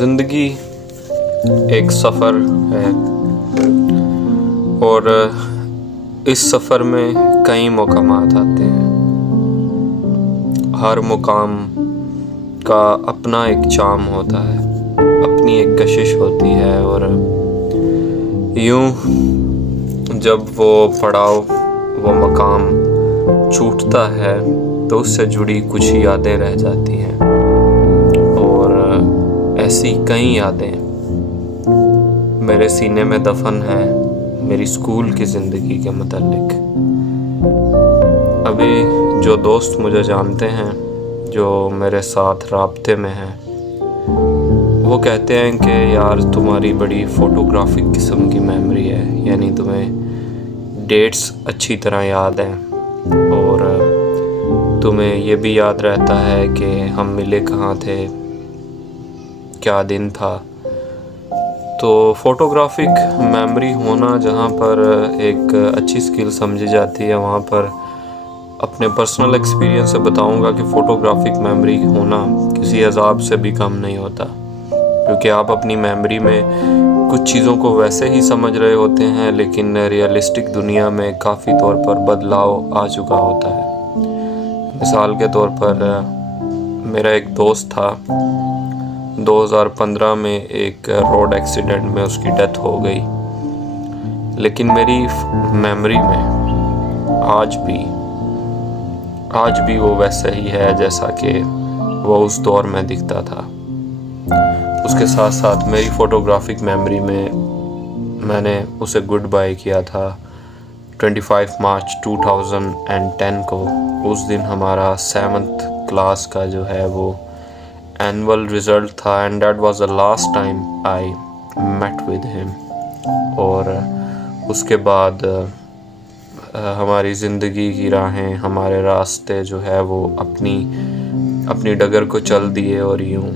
ज़िंदगी एक सफ़र है और इस सफ़र में कई मुकामात आते हैं। हर मुकाम का अपना एक चार्म होता है, अपनी एक कशिश होती है और यूं जब वो पड़ाव, वो मकाम छूटता है तो उससे जुड़ी कुछ यादें रह जाती हैं और ऐसी कई यादें मेरे सीने में दफन है मेरी स्कूल की ज़िंदगी के मुतालिक। अभी जो दोस्त मुझे जानते हैं, जो मेरे साथ राब्ते में हैं, वो कहते हैं कि यार तुम्हारी बड़ी फ़ोटोग्राफिक किस्म की मेमोरी है, यानी तुम्हें डेट्स अच्छी तरह याद हैं और तुम्हें ये भी याद रहता है कि हम मिले कहाँ थे, क्या दिन था। तो फ़ोटोग्राफिक मेमोरी होना जहाँ पर एक अच्छी स्किल समझी जाती है, वहाँ पर अपने पर्सनल एक्सपीरियंस से बताऊँगा कि फ़ोटोग्राफिक मेमोरी होना किसी अजाब से भी कम नहीं होता, क्योंकि आप अपनी मेमोरी में कुछ चीज़ों को वैसे ही समझ रहे होते हैं लेकिन रियलिस्टिक दुनिया में काफ़ी तौर पर बदलाव आ चुका होता है। मिसाल के तौर पर मेरा एक दोस्त था, 2015 में एक रोड एक्सीडेंट में उसकी डेथ हो गई, लेकिन मेरी मेमोरी में आज भी वो वैसा ही है जैसा कि वो उस दौर में दिखता था। उसके साथ साथ मेरी फ़ोटोग्राफिक मेमोरी में मैंने उसे गुड बाय किया था 25 मार्च 2010 को। उस दिन हमारा 7th क्लास का जो है वो एनुअल रिज़ल्ट था and that was the last time I met with him. और उसके बाद हमारी ज़िंदगी की राहें, हमारे रास्ते जो है वो अपनी डगर को चल दिए और यूँ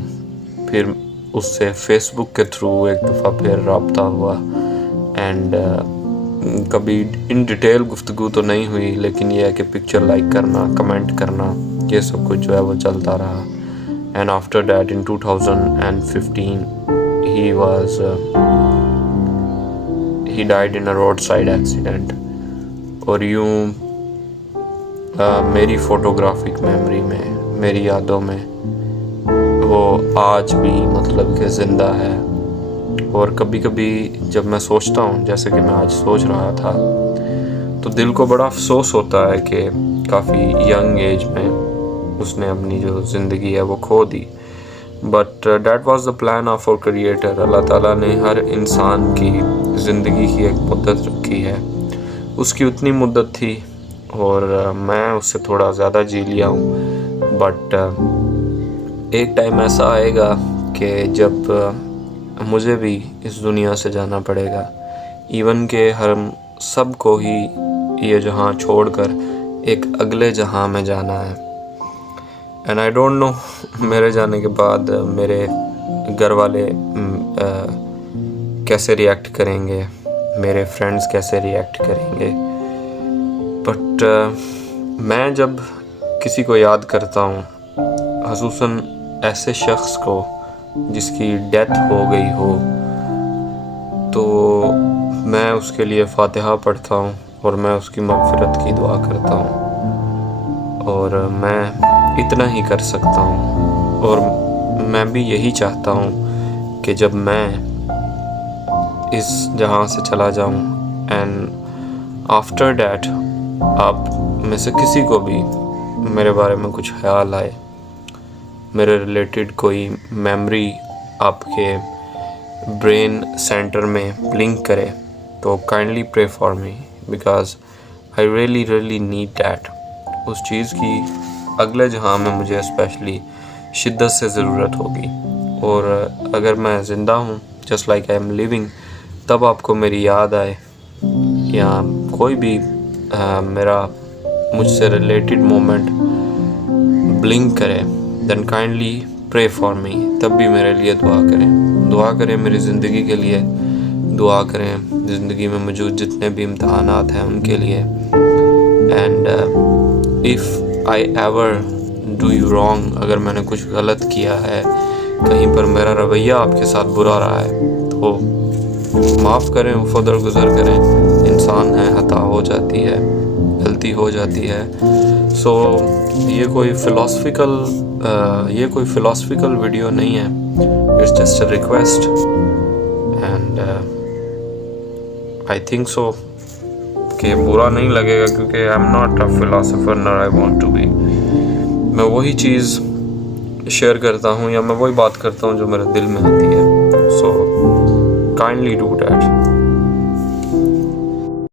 फिर उससे फेसबुक के थ्रू एक दफ़ा फिर रब्ता हुआ एंड कभी इन डिटेल गुफ्तगू तो नहीं हुई, लेकिन यह है कि पिक्चर लाइक करना, कमेंट करना, ये सब कुछ जो है वो चलता रहा। And after that in 2015 he died in a roadside accident। और यूँ मेरी फ़ोटोग्राफिक मेमोरी में, मेरी यादों में वो आज भी मतलब कि ज़िंदा है। और कभी कभी जब मैं सोचता हूँ, जैसे कि मैं आज सोच रहा था, तो दिल को बड़ा अफसोस होता है कि काफ़ी यंग एज में उसने अपनी जो ज़िंदगी है वो खो दी। But that was the plan of our creator. Allah Taala ने हर इंसान की ज़िंदगी की एक मुद्दत रखी है, उसकी उतनी मुद्दत थी और मैं उससे थोड़ा ज़्यादा जी लिया हूँ। बट एक टाइम ऐसा आएगा कि जब मुझे भी इस दुनिया से जाना पड़ेगा, इवन के हम सब को ही ये जहाँ छोड़कर एक अगले जहाँ में जाना है। एंड आई डोंट नो मेरे जाने के बाद मेरे घर वाले कैसे रिएक्ट करेंगे, मेरे फ्रेंड्स कैसे रिएक्ट करेंगे। बट मैं जब किसी को याद करता हूँ, ख़ुसूसन ऐसे शख्स को जिसकी डेथ हो गई हो, तो मैं उसके लिए फ़ातिहा पढ़ता हूँ और मैं उसकी मग़फ़िरत की दुआ करता हूँ। और मैं इतना ही कर सकता हूँ और मैं भी यही चाहता हूँ कि जब मैं इस जहाँ से चला जाऊँ एंड आफ्टर डैट आप में से किसी को भी मेरे बारे में कुछ ख्याल आए, मेरे रिलेटेड कोई मेमोरी आपके ब्रेन सेंटर में ब्लिंक करे, तो kindly pray for me, because I really need that. उस चीज़ की अगले जहाँ में मुझे स्पेशली शिद्दत से ज़रूरत होगी। और अगर मैं ज़िंदा हूँ, just like I am living, तब आपको मेरी याद आए या कोई भी मेरा मुझसे रिलेटेड मोमेंट ब्लिंक करे, then kindly pray for me. तब भी मेरे लिए दुआ करें मेरी ज़िंदगी के लिए, दुआ करें ज़िंदगी में मौजूद जितने भी इम्तहानात हैं उनके लिए। And if I ever do you wrong, अगर मैंने कुछ गलत किया है कहीं पर मेरा रवैया आपके साथ बुरा रहा है तो माफ़ करें, ऊपर दरगुजर करें। इंसान है, खता हो जाती है, गलती हो जाती है। सो ये कोई फ़िलासफ़िकल वीडियो नहीं है, it's just a request and I think so कि बुरा नहीं लगेगा, क्योंकि I am not a philosopher नर आई वांट टू बी। मैं वही चीज़ शेयर करता हूँ या मैं वही बात करता हूँ जो मेरे दिल में आती है। So kindly do that.